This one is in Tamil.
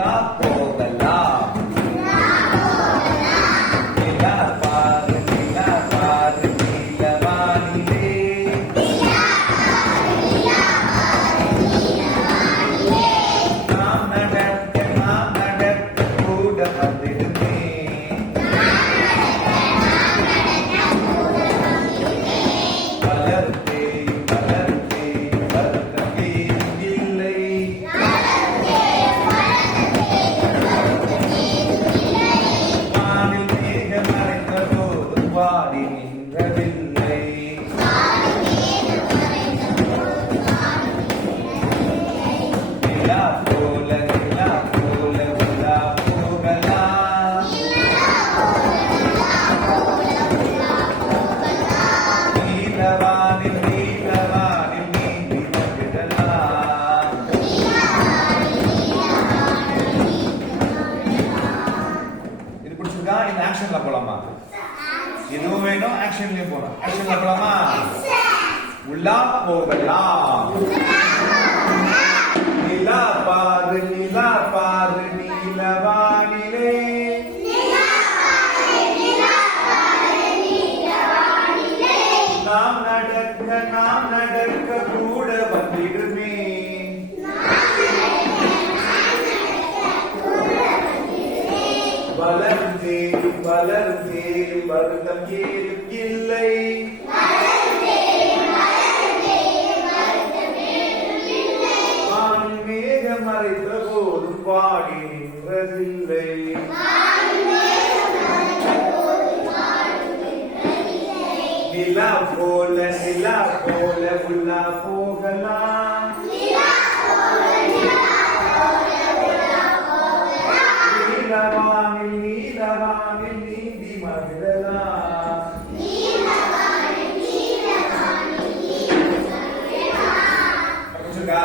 உலா போகலாம். நிலா பாரு நீலவானிலே. நாம் நடக்க கூட வந்திடுமே. வளர்த்தேன் வருத்தம் ஏதும் இல்லை. வானில் மேகம் மறைந்த போது வாடி நின்றதில்லை. நிலா போல உலா போகலாம். நீலவானில் நீந்தி மகிழலாம். இது பிடிச்சிருக்கா? இந்த ஆக்ஷன்ல போலாமா? இதுவும் வேணும், ஆக்ஷன்லயும் போலாம். ஆக்ஷன்ல போலாமா? உலா போகலாம். நிலா பாரு நீலவானிலே. நாம் நடக்க கூட வந்திடுமே. வளர்ந்தேன் வருத்தம் ஏதும் இல்லை. வானில் மேகம் மறைந்த போதும் வாடி நின்றதில்லை. நிலா போல உலா போகலாம். நீலவானில் நீந்தி மகிழலாம். புரிஞ்சுக்கா?